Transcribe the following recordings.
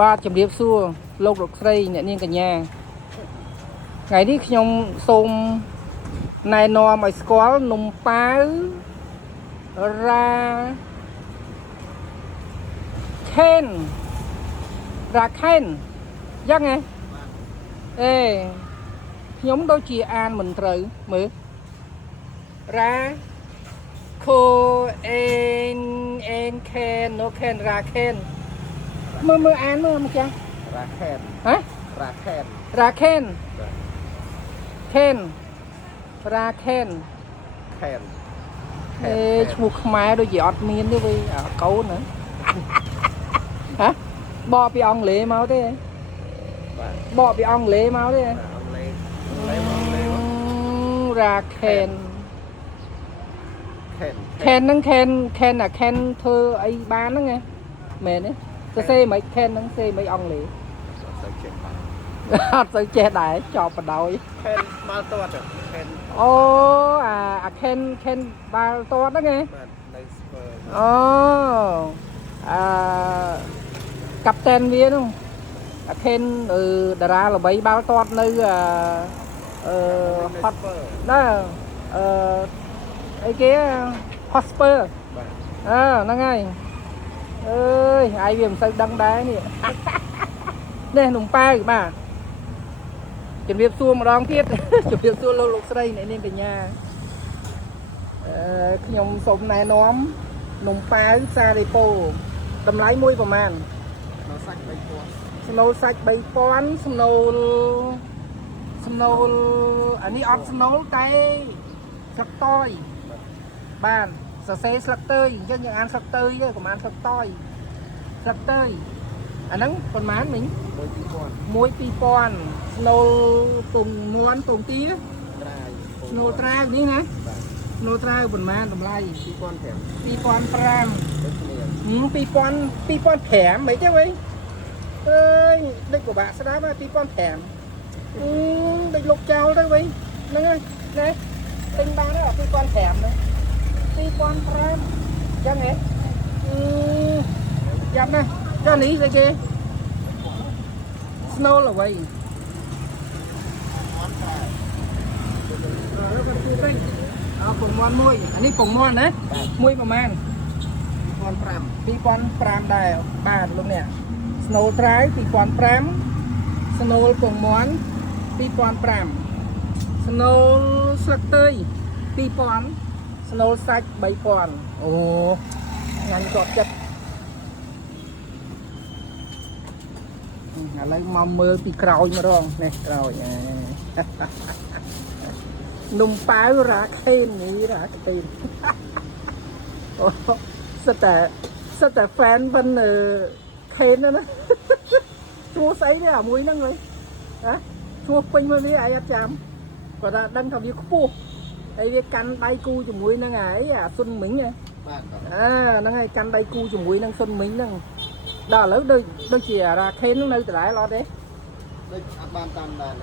បាទជំរាបសួរលោកលោកស្រីអ្នកនាងកញ្ញាថ្ងៃនេះខ្ញុំសូមណែនាំឲ្យស្គាល់នំប៉ាវរ៉ាខេនយ៉ាងហ៎អេខ្ញុំដូចជាអានមិនត្រូវមើលរ៉ាខូអេនខេនណូខេនរ៉ាខេនមើលអានមើលមកចារ៉ាខេនហ៎រ៉ាខេនរ៉ាខេនខេនរ៉ាខេនខេនឈ្មោះខ្មែរដូចជាអត់មានទេវិញកូនហ៎ហ៎បកពីអង់គ្លេសមកទេបកពីអង់គ្លេសមកទេអង់គ្លេសរ៉ាខេនខេនហ្នឹងខេនអាខេនធ្វើអីបានហ្នឹងហ៎មែនទេសរសេរមិនខេនហ្នឹងសេមិនអង់គ្លេសអត់ទៅចេះដែរចប់បដ ாய் ខេនបាល់ទាត់ខេនអូអាខេនបាល់ទាត់ហ្នឹងហ៎បាទនៅស្ពើអូកាប់តែនវាហ្នឹងអាខេនតារាល្បីបាល់ទាត់នៅហត់ណាអីគេហូស្ពើបាទហ្នឹងហើយអើយអាយវាមិនសូវដឹងដែរនេះនេះនំប៉ាវបាទជំរាបសួរម្ដងទៀតជំរាបសួរលោកស្រីអ្នកនាងកញ្ញាខ្ញុំសូមណែនាំនំប៉ាវផ្សារដេប៉ូតម្លៃមួយប្រហែលនៅសាច់3000ស្នូលសាច់3000ស្នូលអានេះអត់ស្នូលតែស្លឹកតយបាទសរសេរស្លឹកតើយអញ្ចឹងយើងអានស្លឹកតើយទេកុំអានស្លឹកតយស្លឹកតើយអាហ្នឹងប៉ុន្មានមិញ1-2000ស្នូលពងមួនពងទីស្នូលត្រាវនេះណាស្នូលត្រាវប៉ុន្មានតម្លៃ2500មិនទេវិញអើយដឹកពិបាកស្ដាប់2500ដឹកលុកចោលទៅវិញហ្នឹងហើយណែទិញបានហើយ2500ហ្នឹង2500ចឹងហ៎ចាំណាចានេះស្អីគេស្នូលអ្វីពងមាន់មួយអានេះពងមាន់ណាមួយប្រហែល2500ដែរបាទលោកអ្នកស្នូលត្រាវ2500ស្នូលពងមាន់2500ស្នូលស្លឹកតើយ2000ស្នូលសាច់3000អូញ៉ាំជាប់ចិត្តឥឡូវមកមើលពីក្រោយម្ដងនេះក្រោយនំប៉ាវរ៉ាខេននេះរ៉ាខេនអូសិតតែហ្វេនវិញខេនណាឈ្មោះស្អីនេះអាមួយហ្នឹងហ៎ឈ្មោះពេញមកវាអីអត់ចាំគាត់ថាដឹងថាវាខ្ពស់ហើយវាកាន់ដៃគូជាមួយនឹងអាស៊ុនមីងបាទហ្នឹងហើយកាន់ដៃគូជាមួយនឹងស៊ុនមីងហ្នឹងដល់ឥឡូវដូចជារ៉ាខេនហ្នឹងនៅដដែលអត់ទេដូចអត់បានតាមដាន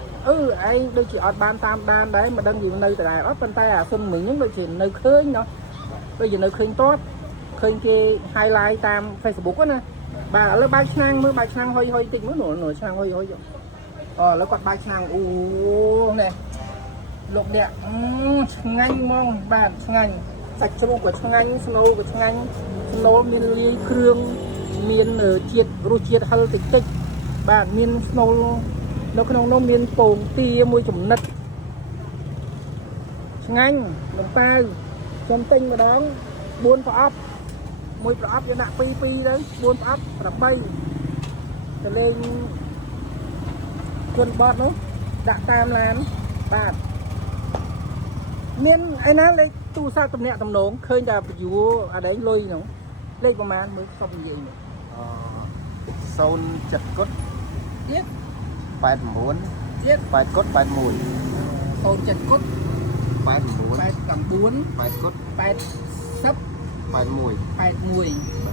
ឯងដូចជាអត់បានតាមដានដែរមិនដឹងវានៅដដែលអត់ប៉ុន្តែអាស៊ុនមីងហ្នឹងដូចជានៅឃើញណោះដូចជានៅឃើញតតឃើញគេ highlight តាម Facebook ណាបាទឥឡូវបើកឆ្នាំងមើលបើកឆ្នាំងហុយតិចមើលនោះឆ្នាំងហុយឥឡូវគាត់បើកឆ្នាំងអូនេះលោកអ្នកឆ្ងាញ់ហ្មងបាទឆ្ងាញ់សាច់ជ្រូកក៏ឆ្ងាញ់ស្នូលក៏ឆ្ងាញ់ស្នូលមានលាយគ្រឿងមានជាតិរសជាតិហឹរតិចបាទមានស្នូលនៅក្នុងនោះមានពងទាមួយចំណិតឆ្ងាញ់នំប៉ាវខ្ញុំទិញម្ដង4ប្រអប់មួយប្រអប់យកដាក់2ទៅ4ប្រអប់8ទៅលេងជន់បត់នោះដាក់តាមឡានបាទមានឯណាលេខទូរស័ព្ទទំនាក់ទំនងឃើញតែបញ្យួរអដែងលុយហ្នឹងលេខប្រហែលមើលសុំនិយាយមក07 គុតទៀត89ទៀត8គុត81 07គុត89 8គុត81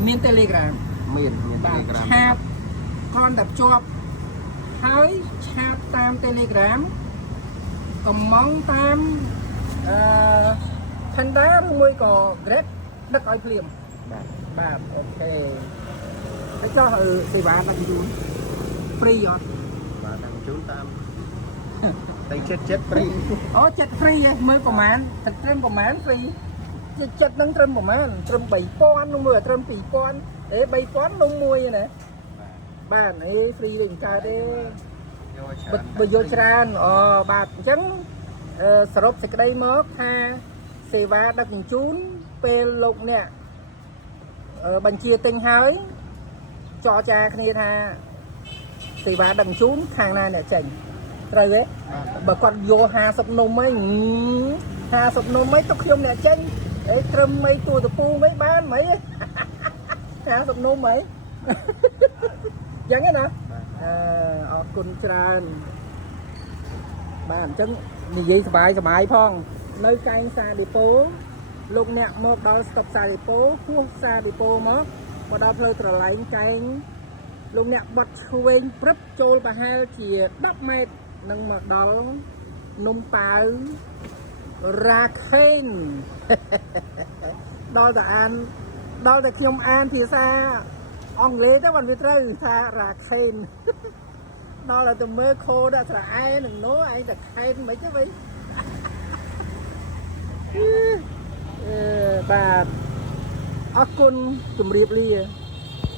មាន Telegram មាន Telegram ឆាតគ្រាន់តែភ្ជាប់ហើយឆាតតាម Telegram កំងតាមPanda ឬមួយក៏ Grab ដឹកឲ្យភ្លាមបាទអូខេ ให้cho xì vá là gì luôn free rồi បាទតាមជូនតាមតែចិត្ត free Ồ chết free ấy mới của mán thật trâm của mán free chết nâng trâm của mán trâm 7 pon nó mưa trâm 2 pon để 3 pon nó mua vậy nè bạn ấy free đỉnh ca đấy យក បើយកច្រើនបាទអញ្ចឹងសរុបសេចក្តីមកថាសេវាដឹកជញ្ជូនពេលលោកអ្នកបញ្ជាទិញហើយចរចាគ្នាថាសេវាដឹកជញ្ជូនខាងណាអ្នកចេញត្រូវទេបើគាត់យក50នំអី50នំអីទុកខ្ញុំអ្នកចេញអីត្រឹមអីទួតពូមិនបានមិន50នំអីយ៉ាងហ្នឹងណាអរគុណច្រើនបាទអញ្ចឹងនិយាយសบายផងនៅកែងសាឌីប៉ូលោកអ្នកមកដល់ស្តុបសាឌីប៉ូហួសសាឌីប៉ូមកដល់ផ្លូវត្រឡែងកែងលោកអ្នកបត់ឆ្វេងព្រឹបចូលប្រហែលជា10ម៉ែត្រនឹងមកដល់នំប៉ាវរ៉ាខេនដល់តែខ្ញុំអានភាសាអង់គ្លេសទៅបានវាត្រូវថារ៉ាខេនដល់តែមើលខូដាក់ស្រែនឹងនោះឯងតែខេនមិនទេវិញបាទអរគុណជម្រាបលា